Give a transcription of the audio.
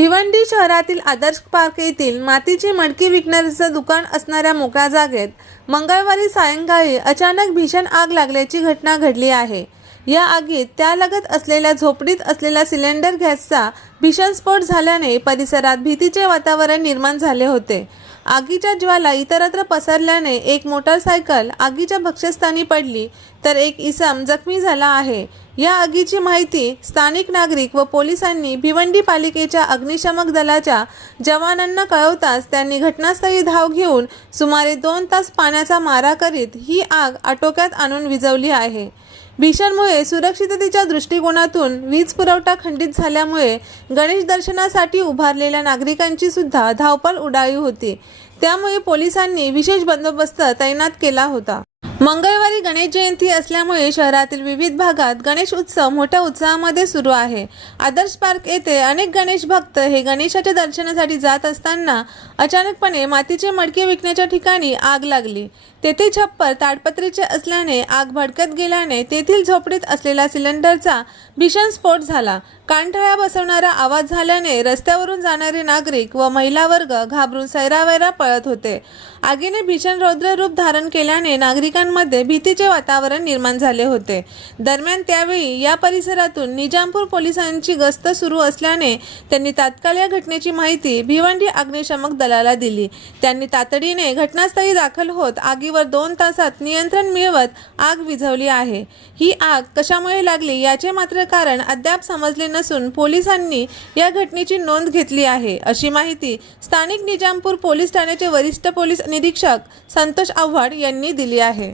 भिवंडी शहरातील आदर्श पार्क येथील मातीची मडकी विकणाऱ्याचं दुकान असणाऱ्या मोकळ्या जागेत मंगळवारी सायंकाळी अचानक भीषण आग लागल्याची घटना घडली आहे. या आगीत त्यालगत असलेल्या झोपडीत असलेला सिलेंडर गॅसचा भीषण स्फोट झाल्याने परिसरात भीतीचे वातावरण निर्माण झाले होते. आगीच्या ज्वाला इतरत्र पसरल्याने एक मोटारसायकल आगीच्या भक्ष्यस्थानी पडली तर एक इसम जखमी झाला आहे. या आगीची माहिती स्थानिक नागरिक व पोलिसांनी भिवंडी पालिकेच्या अग्निशमक दलाच्या जवानांना कळवताच त्यांनी घटनास्थळी धाव घेऊन सुमारे दोन तास पाण्याचा मारा करीत ही आग आटोक्यात आणून विझवली आहे. भीषणमुळे सुरक्षिततेच्या दृष्टिकोनातून वीज पुरवठा खंडित झाल्यामुळे गणेश दर्शनासाठी उभारलेल्या नागरिकांची सुद्धा धावपळ उडाळी होती. त्यामुळे पोलिसांनी विशेष बंदोबस्त तैनात केला होता. मंगळवारी गणेश जयंती असल्यामुळे शहरातील विविध भागात गणेश उत्सव मोठ्या उत्साहामध्ये सुरू आहे. आदर्श पार्क येथे अनेक गणेश भक्त हे गणेशाच्या दर्शनासाठी जात असताना अचानकपणे मातीचे मडके विकण्याच्या ठिकाणी आग लागली. तेथे छप्पर ताडपत्रीचे असल्याने आग भडकत गेल्याने तेथील झोपडीत असलेला सिलेंडरचा भीषण स्फोट झाला. कानठळ्या बसवणारा आवाज झाल्याने रस्त्यावरून जाणारे नागरिक व महिला वर्ग घाबरून सैरावैरा पळत होते. आगीने भीषण रौद्र रूप धारण केल्याने नागरिकांमध्ये भीतीचे वातावरण निर्माण झाले होते. दरम्यान त्यावेळी या परिसरातून निजामपूर पोलिसांची गस्त सुरू असल्याने त्यांनी तात्काळ या घटनेची माहिती भिवंडी अग्निशमक दलाला दिली. त्यांनी तातडीने घटनास्थळी दाखल होत आगी आगीवर दोन तासात नियंत्रण मिळवत आग विझवली आहे. ही आग कशामुळे लागली याचे मात्र कारण अद्याप समजले नसून पोलिसांनी या घटनेची नोंद घेतली आहे. अशी माहिती स्थानिक निजामपूर पोलीस ठाण्याचे वरिष्ठ पोलीस निरीक्षक संतोष आव्हाड यांनी दिली आहे.